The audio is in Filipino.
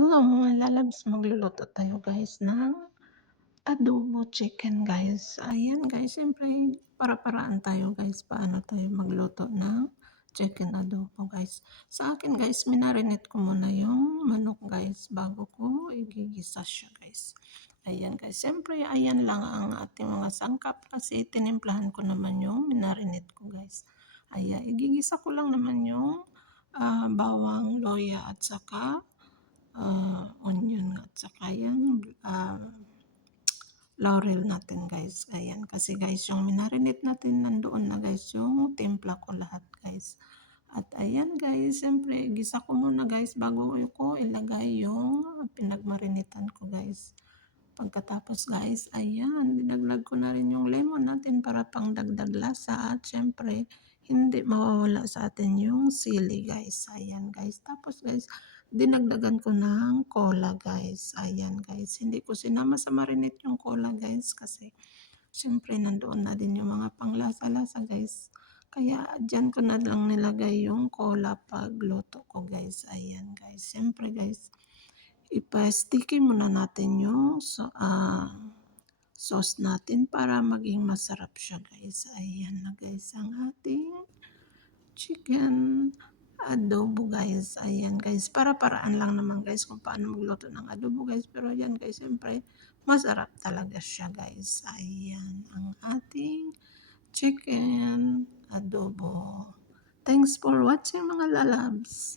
Hello mga lalabs, magluluto tayo guys ng adobo chicken guys. Ayan guys, siyempre para-paraan tayo guys paano tayo magluto ng chicken adobo guys. Sa akin guys, minarinate ko muna yung manok guys bago ko igigisa siya guys. Ayan guys, siyempre ayan lang ang ating mga sangkap kasi tinimplahan ko naman yung minarinate ko guys. Ayan, igigisa ko lang naman yung bawang, loya at saka onion at saka yung laurel natin guys. Ayan, kasi guys yung minarinate natin nandoon na guys yung timpla ko lahat guys. At ayan guys, siyempre gisa ko muna guys bago ko ilagay yung pinagmarinitan ko guys. Pagkatapos guys, ayan, dinaglag ko na rin yung lemon natin para pang dagdag lasa at syempre hindi mawawala sa atin yung sili guys. Ayan guys, tapos guys, dinagdagan ko ng cola guys. Ayan guys, hindi ko sinama sa marinate yung cola guys kasi syempre nandoon na din yung mga panglasa-lasa guys. Kaya dyan ko na lang nilagay yung cola pag luto ko guys. Ayan guys, syempre guys, ipa-sticky muna natin yung sauce natin para maging masarap siya guys. Ayan na guys ang ating chicken adobo guys. Ayan guys, para-paraan lang naman guys kung paano magluto ng adobo guys. Pero yan guys, siyempre masarap talaga siya guys. Ayan ang ating chicken adobo. Thanks for watching mga lalabs.